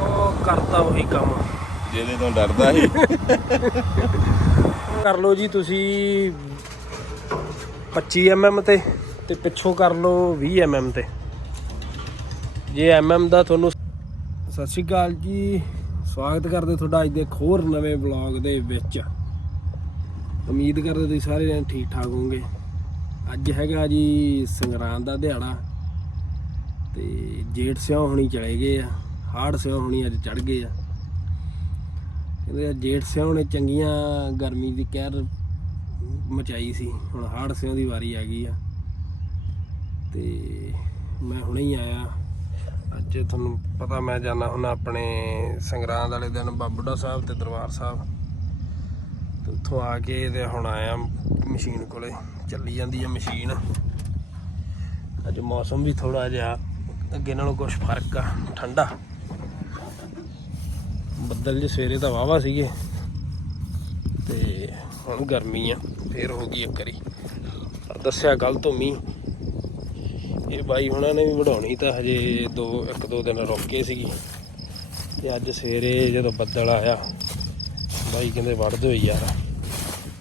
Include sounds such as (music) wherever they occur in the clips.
ਉਹ ਕਰਤਾ ਉਹੀ ਕੰਮ। ਜਿਹਦੇ ਤੋਂ ਡਰਦਾ ਸੀ। (laughs) ਕਰ ਲਓ ਜੀ ਤੁਸੀਂ 25 mm ਤੇ ਤੇ ਪਿੱਛੋਂ ਕਰ ਲਓ 20 mm ਤੇ। ਜੇ mm ਦਾ ਤੁਹਾਨੂੰ ਸਤਿ ਸ਼੍ਰੀ ਅਕਾਲ ਜੀ। ਸਵਾਗਤ ਕਰਦੇ ਤੁਹਾਡਾ ਅੱਜ ਦੇ ਇੱਕ ਹੋਰ ਨਵੇਂ ਵਲੌਗ ਦੇ ਵਿੱਚ। ਉਮੀਦ ਕਰਦੇ ਤੁਸੀਂ ਸਾਰੇ ਜਣੇ ਠੀਕ ਠਾਕ ਹੋਵੋਗੇ। ਅੱਜ ਹੈਗਾ ਜੀ ਸੰਗਰਾਂਦ ਦਾ ਦਿਹਾੜਾ ਤੇ ਜੇਠ ਸਿਉ ਹੁਣੀ ਚਲੇ ਗਏ ਆ, ਹਾੜ ਸਿਉ ਹੁਣੀ ਅੱਜ ਚੜ ਗਏ ਆ। ਕਹਿੰਦੇ ਜੇਠ ਸਿਉ ਨੇ ਚੰਗੀਆਂ ਗਰਮੀ ਦੀ ਕਹਿਰ ਮਚਾਈ ਸੀ, ਹੁਣ ਹਾੜ ਸਿਉ ਦੀ ਵਾਰੀ ਆ ਗਈ ਆ। ਤੇ ਮੈਂ ਹੁਣੇ ਹੀ ਆਇਆ, ਅੱਜ ਤੁਹਾਨੂੰ ਪਤਾ ਮੈਂ ਜਾਣਾ ਹੁਣ ਆਪਣੇ ਸੰਗਰਾਂਦ ਵਾਲੇ ਦਿਨ ਬਾਬੂੜਾ ਸਾਹਿਬ ਤੇ ਦਰਬਾਰ ਸਾਹਿਬ। ਉੱਥੋਂ ਆ ਕੇ ਤੇ ਹੁਣ ਆਇਆ ਮਸ਼ੀਨ ਕੋਲੇ। ਚੱਲੀ ਜਾਂਦੀ ਆ ਮਸ਼ੀਨ। ਅੱਜ ਮੌਸਮ ਵੀ ਥੋੜਾ ਜਿਹਾ ਅੱਗੇ ਨਾਲੋਂ ਕੁਝ ਫ਼ਰਕ ਆ, ਠੰਡਾ। ਬੱਦਲ ਜੇ ਸਵੇਰੇ ਤਾਂ ਵਾਵਾ ਸੀਗੇ। ਤੇ ਹੁਣ ਗਰਮੀ ਆ, ਫੇਰ ਹੋ ਗਈ ਇੱਕ ਵਾਰੀ। ਪਰ ਦੱਸਿਆ ਕੱਲ ਤੋਂ ਮੀਂਹ। ਇਹ ਬਾਈ ਹੁਣਾਂ ਨੇ ਵੀ ਵਢਾਉਣੀ ਤਾਂ ਹਜੇ ਦੋ, ਇੱਕ ਦੋ ਦਿਨ ਰੁਕ ਕੇ ਸੀਗੀ। ਤੇ ਅੱਜ ਸਵੇਰੇ ਜਦੋਂ ਬੱਦਲ ਆਇਆ ਬਾਈ ਕਹਿੰਦੇ ਵੜ ਦਿਓ ਯਾਰ।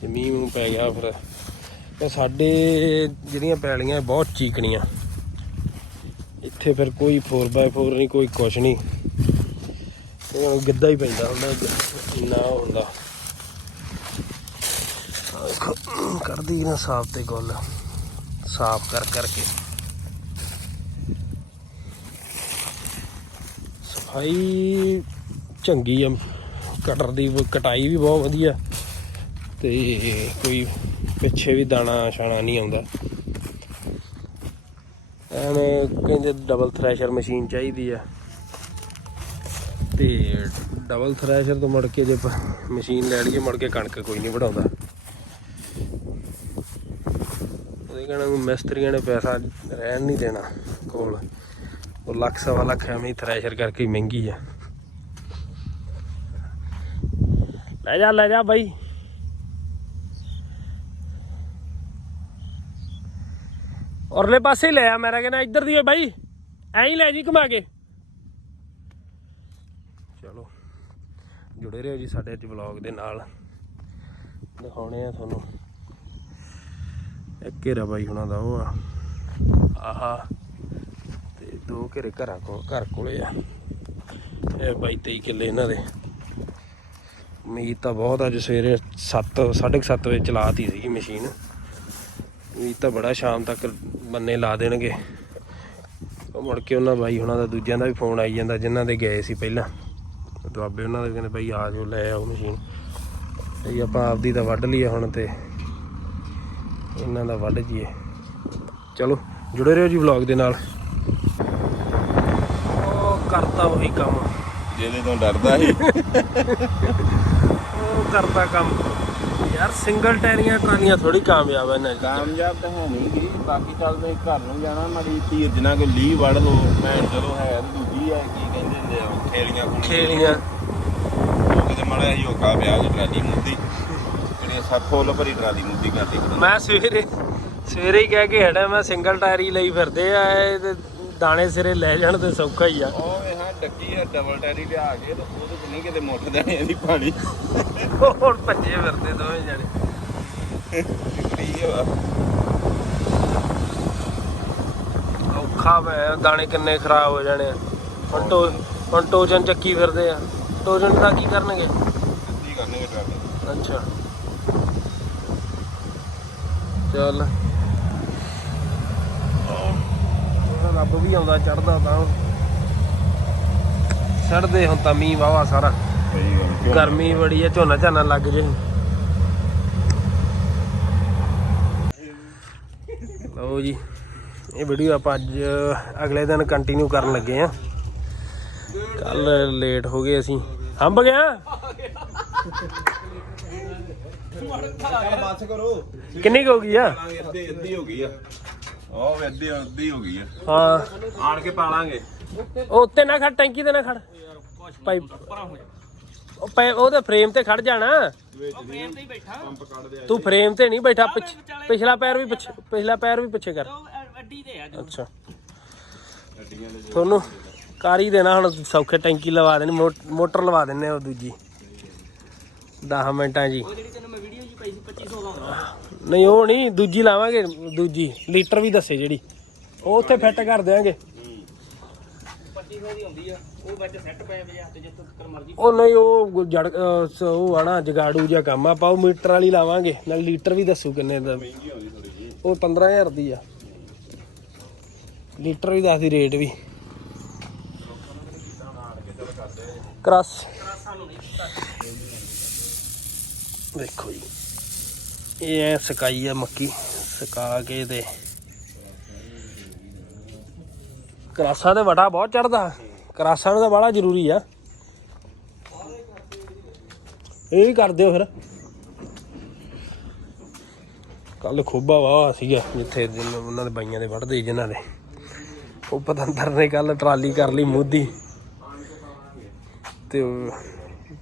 ਤੇ ਮੀਂਹ ਨੂੰ ਪੈ ਗਿਆ ਫਿਰ। ਤੇ ਸਾਡੇ ਜਿਹੜੀਆਂ ਪੈਲੀਆਂ ਬਹੁਤ ਚੀਕਣੀਆਂ। ਇੱਥੇ ਫਿਰ ਕੋਈ 4x4 ਨਹੀਂ, ਕੋਈ ਕੁਛ ਨਹੀਂ। ਇਹਨਾਂ ਨੂੰ ਗਿੱਧਾ ਹੀ ਪੈਂਦਾ ਹੁੰਦਾ ਨਾ ਹੁੰਦਾ। ਕਰਦੀ ਨਾ ਸਾਫ਼ ਤੇ ਗੁੱਲ। ਸਾਫ਼ ਕਰ ਕਰਕੇ। ਸਫ਼ਾਈ ਚੰਗੀ ਆ। ਕਟਰ ਦੀ ਕਟਾਈ ਵੀ ਬਹੁਤ ਵਧੀਆ। ਤੇ ਕੋਈ ਪਿੱਛੇ ਵੀ ਦਾਣਾ ਛਾਣਾ ਨਹੀਂ ਆਉਂਦਾ। ਐਨ ਕਹਿੰਦੇ ਡਬਲ ਥ੍ਰੈਸ਼ਰ ਮਸ਼ੀਨ ਚਾਹੀਦੀ ਆ। ਤੇ ਡਬਲ ਥ੍ਰੈਸ਼ਰ ਤੋਂ ਮੁੜ ਕੇ ਜੇ ਮਸ਼ੀਨ ਲੈ ਲਈਏ, ਮੁੜ ਕੇ ਕਣਕ ਕੋਈ ਨਹੀਂ ਵਢਾਉਂਦਾ। ਉਹਦੇ ਕਹਿਣਾ ਮਿਸਤਰੀਆਂ ਨੇ ਪੈਸਾ ਰਹਿਣ ਨਹੀਂ ਦੇਣਾ ਕੋਲ। ਉਹ ਲੱਖ ਸਵਾ ਲੱਖ ਐਵੇਂ ਹੀ ਥ੍ਰੈਸ਼ਰ ਕਰਕੇ ਮਹਿੰਗੀ ਆ। ਲੈ ਜਾ ਲੈ ਜਾ ਬਾਈ। ਔਰਲੇ ਪਾਸੇ ਲੈ ਆ ਮੇਰਾ ਕਹਿੰਦਾ ਇੱਧਰ ਦੀ ਓਏ ਬਾਈ। ਐਂ ਹੀ ਲੈ ਜੀ ਘੁਮਾ ਕੇ। ਚਲੋ, ਜੁੜੇ ਰਹੋ ਜੀ ਸਾਡੇ ਅੱਜ ਵਲੌਗ ਦੇ ਨਾਲ। ਦਿਖਾਉਣੇ ਆ ਤੁਹਾਨੂੰ। ਇੱਕ ਘੇਰਾ ਬਾਈ ਹੁਣਾਂ ਦਾ ਉਹ ਆ। ਆਹਾ, ਤੇ ਦੋ ਘੇਰੇ ਘਰਾਂ ਕੋਲ ਘਰ ਕੋਲੇ ਆ। ਇਹ ਬਾਈ 23 ਕਿੱਲੇ ਇਹਨਾਂ ਦੇ। ਉਮੀਦ ਤਾਂ ਬਹੁਤ ਅੱਜ ਸਵੇਰੇ 7 7:30 ਵਜੇ ਚਲਾਤੀ ਸੀਗੀ ਮਸ਼ੀਨ। ਉਮੀਦ ਤਾਂ ਬੜਾ ਸ਼ਾਮ ਤੱਕ ਬੰਨੇ ਲਾ ਦੇਣਗੇ। ਮੁੜ ਕੇ ਉਹਨਾਂ ਬਾਈ ਉਹਨਾਂ ਦਾ, ਦੂਜਿਆਂ ਦਾ ਵੀ ਫੋਨ ਆਈ ਜਾਂਦਾ, ਜਿਨ੍ਹਾਂ ਦੇ ਗਏ ਸੀ ਪਹਿਲਾਂ। ਦੁਆਬੇ ਉਹਨਾਂ ਦੇ ਕਹਿੰਦੇ ਬਾਈ ਆ ਜਾਓ, ਲੈ ਆਓ ਮਸ਼ੀਨ। ਇਹ ਆਪਾਂ ਆਪਦੀ ਤਾਂ ਵੱਢ ਲਈ ਹੁਣ ਤੇ, ਇਹਨਾਂ ਦਾ ਵੱਢ ਜੀਏ ਚਲੋ, ਜੁੜੇ ਰਹੋ ਜੀ ਵਲੌਗ ਦੇ ਨਾਲ। ਉਹ ਕਰਤਾ ਉਹੀ ਕੰਮ। ਜਿਹਦੇ ਤੋਂ ਡਰਦਾ ਸੀ। ਉਹ ਕਰਦਾ ਕੰਮ। ਯਾਰ ਸਿੰਗਲ ਟਾਇਰੀਆਂ ਟਰਾਲੀਆਂ ਥੋੜੀ ਕਾਮਯਾਬ ਐ ਨਾ ਕਾਮਯਾਬ ਤਾਂ ਹੈ ਨਹੀਂ ਗਈ ਬਾਕੀ ਚੱਲ ਤੇ ਘਰ ਨੂੰ ਜਾਣਾ ਮਾੜੀ ਧੀਰ ਜਿਨਾ ਕੋਈ ਲੀ ਵੜ ਲੋ ਮੈਂ ਚਲੋ ਹੈ ਤੇ ਦੂਜੀ ਹੈ ਕੀ ਕਹਿੰਦੇ ਹੁੰਦੇ ਆ ਖੇਲੀਆਂ ਖੂਲੀਆਂ। ਖੇਲੀਆਂ। ਉਹ ਕਿਤੇ ਮੜਾ ਹੀ ਹੋਕਾ ਪਿਆ ਕਿ ਟਰਾਲੀ ਮੁੱਦੀ। ਜਿਹੜੀਆਂ ਸੱਤ ਫੁੱਲ ਭਰੀ ਟਰਾਲੀ ਮੁੱਦੀ ਕਰਦੀ ਮੈਂ ਸਵੇਰੇ ਸਵੇਰੇ ਹੀ ਕਹਿ ਕੇ ਹਟਿਆ ਮੈਂ ਸਿੰਗਲ ਟਾਇਰ ਲਈ ਫਿਰਦੇ ਆ ਇਹ ਤੇ ਦਾਣੇ ਸਿਰੇ ਲੈ ਜਾਣ ਤੇ ਸੌਖਾ ਹੀ ਆ। ਉਹ ਵੇ ਹਾਂ ਡੱਕੀ ਆ ਡਬਲ ਟੈਰੀ ਲਿਆ ਕੇ ਤੇ ਉਹਦੇ ਚ ਨਹੀਂ ਕਿਤੇ ਮੁੱਠ ਦੇਣੀ ਇਹਦੀ ਪਾਣੀ। ਹੁਣ ਭੱਜੇ ਫਿਰਦੇ ਦੋਵੇਂ ਜਣੇ। ਔਖਾ ਦਾਣੇ ਕਿੰਨੇ ਖਰਾਬ ਹੋ ਜਾਣੇ ਆ। ਹੁਣ ਟੋ ਹੁਣ ਟੋਜਨ ਚੱਕੀ ਫਿਰਦੇ ਆ। ਟੋਜਨ ਦਾ ਕੀ ਕਰਨਗੇ? ਕੀ ਕਰਨਗੇ ਟਰਾਲੀ ਅੱਛਾ। ਚੱਲ। ਰੱਬ ਵੀ ਆਉਂਦਾ ਚੜਦਾ ਤਾਂ। ਛੱਡਦੇ ਹੁਣ ਤਾਂ ਮੀਂਹ ਵਾਵਾ ਸਾਰਾ। ਸਹੀ ਗੱਲ ਗਰਮੀ ਬੜੀ ਆ ਝੋਨਾ ਝਾਨਾ ਲੱਗ ਜੇ। ਲਓ ਜੀ ਇਹ ਵੀਡੀਓ ਆਪਾਂ ਅੱਜ ਅਗਲੇ ਦਿਨ ਕੰਟੀਨਿਊ ਕਰਨ ਲੱਗੇ ਆ। ਕੱਲ ਲੇਟ ਹੋ ਗਏ ਅਸੀਂ। ਹੰਬ ਗਿਆ? ਬਸ ਕਰੋ ਕਿੰਨੀ ਕੁ ਹੋ ਗਈ ਆ? ਅੱਧੀ ਅੱਧੀ ਹੋ। ਗਈ ਆ ਉਹ ਵੇ ਅੱਧੀ ਅੱਧੀ ਹੋ ਗਈ ਆ ਹਾਂ ਆਣ ਕੇ ਪਾ ਲਾਂਗੇ ਉਹ ਉੱਤੇ ਨਾ ਖੜ ਟੈਂਕੀ ਤੇ ਨਾ ਖੜ। ਪਾਈਪ ਉਹ ਪੈ ਉਹਦੇ ਫਰੇਮ ਤੇ ਖੜ ਜਾਣਾ। ਵਿੱਚ ਉਹ ਫਰੇਮ ਤੇ ਹੀ ਬੈਠਾ। ਪੰਪ ਕੱਢਦੇ ਆ ਤੂੰ ਫਰੇਮ ਤੇ ਨਹੀਂ ਬੈਠਾ ਪਿੱਛ- ਪਿਛਲਾ ਪੈਰ ਵੀ ਪਿੱਛੇ ਪਿਛਲਾ ਪੈਰ ਵੀ ਪਿੱਛੇ ਕਰ। ਉਹ ਅ- ਅੱਡੀ ਤੇ ਆ ਜੋ ਅੱਛਾ। ਗੱਡੀਆਂ ਦੇ ਤੁਹਾਨੂੰ ਕਰ। ਹੀ ਦੇਣਾ ਹੁਣ ਸੌਖੇ ਟੈਂਕੀ ਲਵਾ ਦੇਣੀ ਮੋ- ਮੋਟਰ ਲਵਾ ਦਿੰਨੇ ਉਹ ਦੂਜੀ। 10 ਮਿੰਟਾਂ ਜੀ। ਉਹ ਜਿਹੜੀ ਤੈਨੂੰ ਮੈਂ ਵੀਡੀਓ ਜੀ ਪਾਈ ਸੀ 2500 ਦਾ ਆਉਂਦਾ। ਨਹੀਂ ਉਹ ਨਹੀਂ ਦੂਜੀ ਲਾਵਾਂਗੇ ਦੂਜੀ। ਲੀਟਰ ਵੀ ਦੱਸੇ ਜਿਹੜੀ। ਉਹ ਉੱਥੇ ਫਿੱਟ ਕਰ ਦਿਆਂਗੇ। 2500 ਦੀ ਆਉਂਦੀ ਆ? ਉਹ ਵਿੱਚ ਸੈੱਟ ਪਏ ਵੇ ਆ ਤੇ ਜਿੱਥੋਂ ਤੱਕ ਮਰਜ਼ੀ ਉਹ ਨਹੀਂ, ਉਹ ਜੜ ਅਹ ਸ- ਉਹ ਆਣਾ ਜਗਾੜੂ ਜਿਹਾ ਕੰਮ ਆ, ਆਪਾਂ ਉਹ ਮੀਟਰ ਵਾਲੀ ਲਾਵਾਂਗੇ, ਨਾਲ ਲੀਟਰ ਵੀ ਦੱਸੂ ਕਿੰਨੇ ਦਾ। ਮਹਿੰਗੀ ਆਉਂਦੀ ਥੋੜੀ ਜੀ ਉਹ 15000 ਦੀ ਆ। ਲੀਟਰ ਵੀ ਦੱਸਦੀ ਰੇਟ ਵੀ। ਕ੍ਰਾਸ। ਦੇਖੋ ਜੀ, ਇਹ ਐ ਸਕਾਈ ਆ ਮੱਕੀ, ਸਕਾ ਕੇ ਤੇ ਕਰਾਸਾਂ ਤੇ ਵਟਾ ਬਹੁਤ ਚੜਦਾ। ਕਰਾਸਾਂ ਨੂੰ ਤਾਂ ਬੜਾ ਜ਼ਰੂਰੀ ਆ। ਇਹ ਵੀ ਕਰ ਦਿਓ ਫਿਰ। ਕੱਲ ਖੋਬਾ ਵਾਹ ਸੀਗਾ, ਜਿੱਥੇ ਉਹਨਾਂ ਦੇ ਬਾਈਆਂ ਦੇ ਵੜਦੇ ਜਿਨ੍ਹਾਂ ਦੇ। ਉਹ ਪਤੰਦਰ ਨੇ ਕੱਲ ਟਰਾਲੀ ਕਰ ਲਈ ਮੋਦੀ। ਤੇ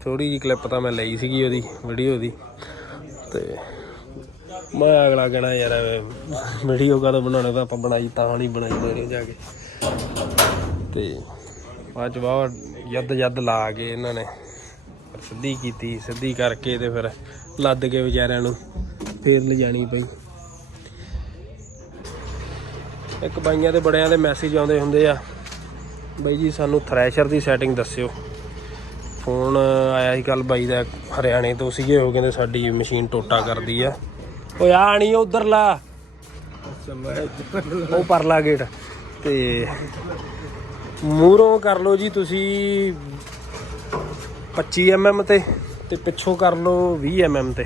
ਥੋੜੀ ਜਿਹੀ ਕਲਿੱਪ ਤਾਂ ਮੈਂ ਲਈ ਸੀਗੀ ਉਹਦੀ ਵੀਡੀਓ ਦੀ। ਤੇ ਮੈਂ ਅਗਲਾ ਕਹਿਣਾ ਯਾਰ, ਵੀਡੀਓ ਕਦੋਂ ਬਣਾਉਣਾ ਤਾਂ ਆਪਾਂ ਬਣਾਈ ਤਾਂ ਨਹੀਂ ਬਣਾਈ ਮੇਰੇ ਜਾ ਕੇ। ਤੇ ਚ ਬਾਹਰ ਯੱਦ ਯੱਦ ਲਾ ਕੇ ਇਹਨਾਂ ਨੇ ਸਿੱਧੀ ਕੀਤੀ ਸਿੱਧੀ ਕਰਕੇ ਤੇ ਫਿਰ ਲੱਦ ਕੇ ਵਿਚਾਰਿਆਂ ਨੂੰ ਫੇਰ ਲਿਜਾਣੀ ਪਈ। ਇੱਕ ਬਾਈਆਂ ਦੇ ਬੜਿਆਂ ਦੇ ਮੈਸੇਜ ਆਉਂਦੇ ਹੁੰਦੇ ਆ ਬਾਈ ਜੀ ਸਾਨੂੰ ਥ੍ਰੈਸ਼ਰ ਦੀ ਸੈਟਿੰਗ ਦੱਸਿਓ। ਫੋਨ ਆਇਆ ਸੀ ਕੱਲ ਬਾਈ ਦਾ ਹਰਿਆਣੇ ਤੋਂ ਸੀਗੇ ਉਹ ਕਹਿੰਦੇ ਸਾਡੀ ਮਸ਼ੀਨ ਟੋਟਾ ਕਰਦੀ ਆ। ਓਏ ਆ ਨਹੀਂ ਉਧਰ ਲਾ ਉਹ ਪਰਲਾ ਗੇਟ ਤੇ ਮੂਹਰੋਂ ਕਰ ਲਓ ਜੀ ਤੁਸੀਂ 25 mm ਤੇ ਤੇ ਪਿੱਛੋਂ ਕਰ ਲਓ 20 mm ਤੇ।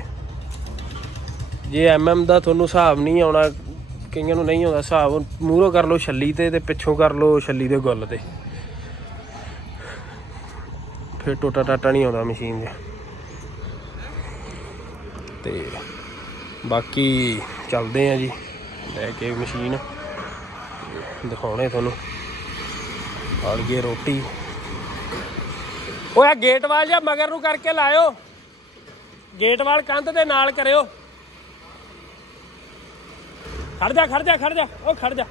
ਜੇ mm ਦਾ ਤੁਹਾਨੂੰ ਹਿਸਾਬ ਨਹੀਂ ਆਉਣਾ, ਕਈਆਂ ਨੂੰ ਨਹੀਂ ਆਉਂਦਾ ਹਿਸਾਬ, ਮੂਹਰੋਂ ਕਰ ਲਓ ਛੱਲੀ ਤੇ ਤੇ ਪਿੱਛੋਂ ਕਰ ਲਓ ਛੱਲੀ ਦੇ ਗੁੱਲ ਤੇ। ਫਿਰ ਟੋਟਾ ਟਾਟਾ ਨਹੀਂ ਆਉਂਦਾ ਮਸ਼ੀਨ ਦੇ। ਤੇ ਬਾਕੀ ਚੱਲਦੇ ਆ ਜੀ, ਲੈ ਕੇ ਮਸ਼ੀਨ। ਦਿਖਾਉਣੇ ਤੁਹਾਨੂੰ। ਆਲ ਗਏ ਰੋਟੀ। ਓਏ ਆ ਗੇਟ ਵਾਲ ਜਾਂ ਮਗਰ ਨੂੰ ਕਰਕੇ ਲਾਇਓ। ਗੇਟ ਵਾਲ ਕੰਧ ਦੇ ਨਾਲ ਕਰਿਓ। ਖੜ ਜਾ ਖੜ ਜਾ ਖੜ ਜਾ। ਉਹ ਖੜ ਜਾ।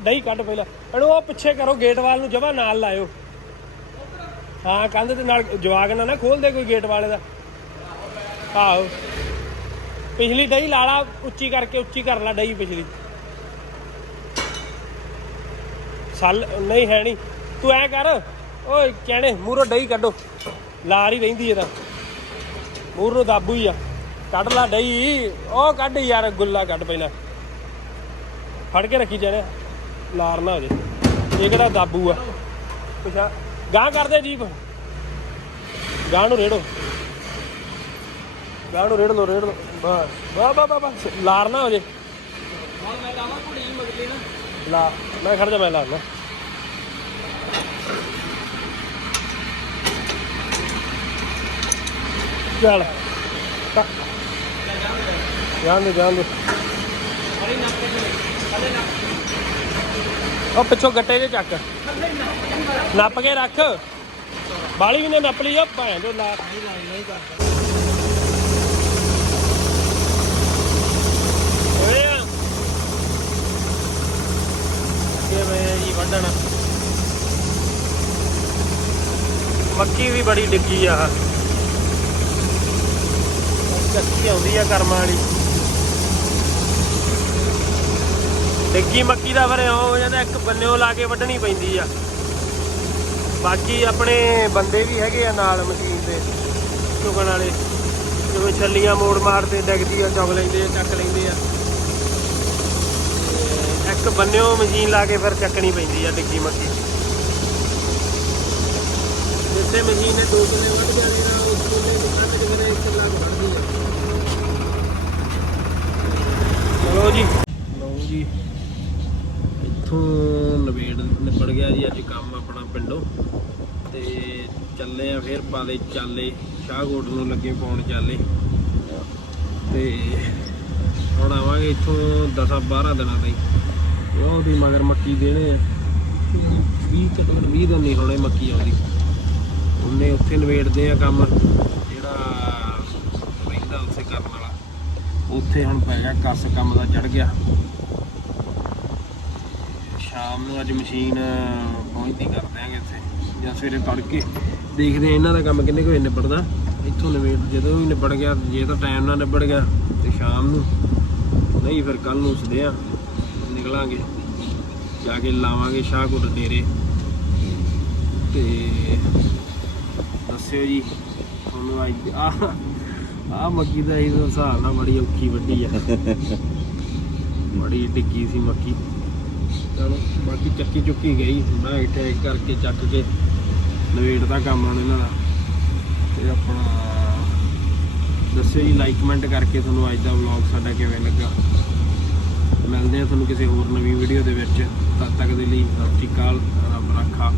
ਡਈ ਕੱਢ ਪਹਿਲਾਂ। ਇਹਨੂੰ ਉਹ ਪਿੱਛੇ ਕਰੋ ਗੇਟ ਵਾਲ ਨੂੰ ਜਵਾ ਨਾਲ ਲਾਇਓ। ਹਾਂ, ਕੰਧ ਦੇ ਨਾਲ ਜਵਾਗ ਨਾ ਨਾ ਖੋਲਦੇ ਕੋਈ ਗੇਟ ਵਾਲੇ ਦਾ। ਆਹੋ। ਪਿਛਲੀ ਡਈ, ਲਾਲਾ ਉੱਚੀ ਕਰਕੇ ਉੱਚੀ ਕਰ ਲਾ, ਡਈ ਪਿਛਲੀ। ਸੱਲ ਨਹੀਂ ਹੈ ਨਹੀਂ ਤੂੰ ਐ ਕਰ, ਓਏ ਕਹਿਣੇ ਮੂਰੋ ਡਈ ਕੱਢੋ। ਲਾਰ ਹੀ ਰਹਿੰਦੀ ਇਹਦਾ ਮੂਰ ਨੂੰ ਦਾਬੂ ਹੀ ਆ। ਕੱਢ ਲਾ ਡਈ। ਉਹ ਕੱਢ ਯਾਰ, ਗੁੱਲਾ ਕੱਢ ਪਹਿਲਾਂ। ਫੜ ਕੇ ਰੱਖੀ ਜਾਣੇ। ਲਾਰ ਨਾ ਹੋ ਜੇ। ਇਹ ਕਿਹੜਾ ਦਾਬੂ ਆ? ਪਿਛਾ ਗਾਂ ਕਰਦੇ ਜੀਪ। ਗਾਂ ਨੂੰ ਰੇੜੋ। ਗਾਂ ਨੂੰ ਰੇੜ ਲੋ ਰੇੜ ਲੋ ਬਸ ਬਾ ਬਾ ਬਾ ਲਾਰ ਨਾ ਹੋ ਜੇ ਹੁਣ ਮੈਂ ਲਾਵਾਂ ਕੁੜੀ ਜੀ। ਲਾ, ਮੈਂ ਖੜ ਜਾ, ਮੈਂ ਲਾਉਣਾ ਚੱਲ। ਜਾਣ ਦੇ ਜਾਣ ਦੇ। ਉਹ ਪਿੱਛੋਂ ਗੱਟੇ ਜੇ ਚੱਕ। ਨੱਪ ਕੇ ਰੱਖ। ਬਾਲੀ ਵੀ ਨੇ ਨੱਪ ਲਈ ਆ ਭਾਂ ਜੋ ਲਾ ਓਏ ਇਹ ਵੱਢਣ। ਮੱਕੀ ਵੀ ਬੜੀ ਡਿੱਗੀ ਆ। ਚੱਕੀ ਆਉਂਦੀ ਆ ਕਰਮਾਂ ਵਾਲੀ। ਡਿੱਗੀ ਮੱਕੀ ਦਾ ਫਿਰ ਹੋ ਜਾਂਦਾ ਇੱਕ ਬੰਨਿਓ ਲਾ ਕੇ ਵੱਢਣੀ ਪੈਂਦੀ ਆ। ਬਾਕੀ ਆਪਣੇ ਬੰਦੇ ਵੀ ਹੈਗੇ ਆ ਨਾਲ ਮਸ਼ੀਨ ਦੇ, ਚੁਗਣ ਵਾਲੇ। ਜਿਵੇਂ ਛੱਲੀਆਂ ਮੋੜ ਮਾਰਦੇ, ਡਿੱਗਦੀ ਆ, ਚੁਗ ਲੈਂਦੇ ਆ, ਚੱਕ ਲੈਂਦੇ ਆ। ਇੱਕ ਬੰਨਿਓ, ਮਸ਼ੀਨ ਲਾ ਕੇ ਫਿਰ ਚੱਕਣੀ ਪੈਂਦੀ ਆ ਡਿੱਗੀ ਮੱਕੀ। ਜਿੱਥੇ ਮਸ਼ੀਨ ਨੇ ਦੋ ਕਿੱਲੇ ਵੱਢ ਜਾਣੇ ਨਾ ਉਸ ਕੋਲੇ ਦੁਕਾਨ ਤੇ ਮੇਰੇ ਇੱਕ ਲੱਖ ਵੱਢਦੀ ਆ। ਚਲੋ ਜੀ। ਲਓ ਜੀ। ਇੱਥੋਂ ਨਵੇੜ ਨਿਬੜ ਗਿਆ ਜੀ ਅੱਜ ਕੰਮ ਆਪਣਾ ਪਿੰਡੋਂ। ਤੇ ਚੱਲੇ ਆ ਫਿਰ ਪਾਲੇ ਚਾਲੇ ਸ਼ਾਹਕੋਟ ਨੂੰ ਲੱਗੇ ਪਾਉਣ ਚਾਲੇ। ਤੇ ਹੁਣ ਆਵਾਂਗੇ ਇੱਥੋਂ 10 12 ਦਿਨਾਂ ਤਾਈਂ। ਉਹ ਵੀ ਮਗਰ ਮੱਕੀ ਦੇਣੇ ਆ। 20 ਚੱਕਰ 20 ਦਿਨ ਨਹੀਂ ਹੋਣੇ ਮੱਕੀ ਆਉਂਦੀ। ਉਹਨੇ ਉੱਥੇ ਨਵੇੜਦੇ ਆ ਕੰਮ, ਜਿਹੜਾ ਰਹਿੰਦਾ ਉੱਥੇ ਕਰਨ ਵਾਲਾ। ਉੱਥੇ ਹੁਣ ਪੈ ਗਿਆ, ਕੱਸ ਕੰਮ ਦਾ ਚੜ ਗਿਆ। ਸ਼ਾਮ ਨੂੰ ਅੱਜ ਮਸ਼ੀਨ ਪਹੁੰਚਦੀ ਕਰ ਦਿਆਂਗੇ ਇੱਥੇ, ਜਾਂ ਸਵੇਰੇ ਤੜਕੇ ਦੇਖਦੇ ਆ ਇਹਨਾਂ ਦਾ ਕੰਮ ਕਿੰਨੇ ਕੁ ਵਜੇ ਨਿਬੜਦਾ। ਇੱਥੋਂ ਨਿਬੜ, ਜਦੋਂ ਵੀ ਨਿਬੜ ਗਿਆ, ਜੇ ਤਾਂ ਟਾਈਮ ਨਾਲ ਨਿਬੜ ਗਿਆ, ਤੇ ਸ਼ਾਮ ਨੂੰ। ਨਹੀਂ, ਫਿਰ ਕੱਲ ਨੂੰ ਸਦੇ ਆ ਨਿਕਲਾਂਗੇ। ਜਾ ਕੇ ਲਾਵਾਂਗੇ ਸ਼ਾਹਕੋਟ ਡੇਰੇ ਤੇ ਦੱਸਿਓ ਜੀ, ਤੁਹਾਨੂੰ ਅੱਜ ਆ ਆ ਮੱਕੀ ਦਾ ਇਹ ਹਿਸਾਬ ਨਾਲ ਬੜੀ ਔਖੀ ਵੱਡੀ ਆ। ਬੜੀ ਡਿੱਗੀ ਸੀ ਮੱਕੀ। ਚਲੋ, ਬਾਕੀ ਚੱਕੀ ਚੁੱਕੀ ਗਈ। ਮੈਂ ਇੱਥੇ ਕਰਕੇ ਚੱਕ ਕੇ ਨਵੇੜ ਦਾ ਕੰਮ ਹੁਣ ਇਹਨਾਂ ਦਾ। ਤੇ ਆਪਣਾ, ਦੱਸਿਓ ਜੀ ਲਾਈਕ ਕਮੈਂਟ ਕਰਕੇ ਤੁਹਾਨੂੰ ਅੱਜ ਦਾ ਵਲੌਗ ਸਾਡਾ ਕਿਵੇਂ ਲੱਗਾ। ਮਿਲਦੇ ਆ ਤੁਹਾਨੂੰ ਕਿਸੇ ਹੋਰ ਨਵੀਂ ਵੀਡੀਓ ਦੇ ਵਿੱਚ। ਤਦ ਤੱਕ ਦੇ ਲਈ ਸਤਿ ਸ਼੍ਰੀ ਅਕਾਲ, ਰੱਬ ਰੱਖਾ।